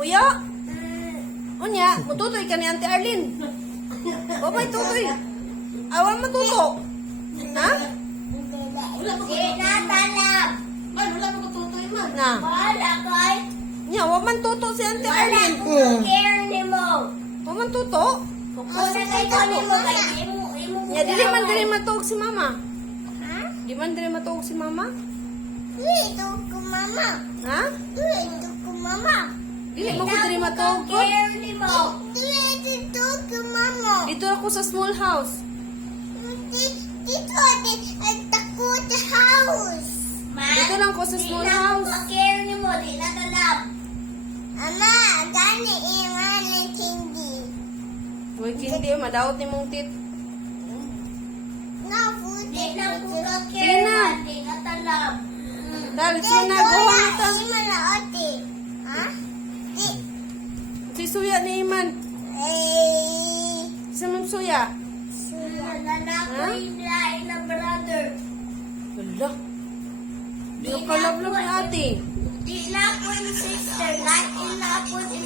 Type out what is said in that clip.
Kuya? Unya, mututoy ka ni Auntie Arlene. Babay, tutoy. Awan matuto. Ha? Wala pa ko tatalab. Man, wala pa ko tutoy man. Na. Wala kay. Nya, waman tuto si Auntie Wala Arlene. ko care ni mo. Waman tuto. Kasi kay ko ni mo kay imo. Nya, dili man dili matuog si mama. Ha? Di man dili matuog si mama. Dito ko mama. Ha? Dito ko mama. Dili mo ko dili matuog ko. Care ni mo. Dito ko mama. Dito ako sa small house. Dito ang takot house. Dito lang ko sa small house. Care ni mo, di na talab. Ama, gani iman ng hindi. Uy, hindi, madawat ni mong tit. Di na ko ka Di care na. man, di na talab. Dahil siya na, guhang ta. Di na ate. Ha? Di. Si Suya ni Iman. Eh. Si Ma'am Suya. Nanako yung na brother. Wala. Di ka kalablo ni ate. Di na po yung sister. Like in na po si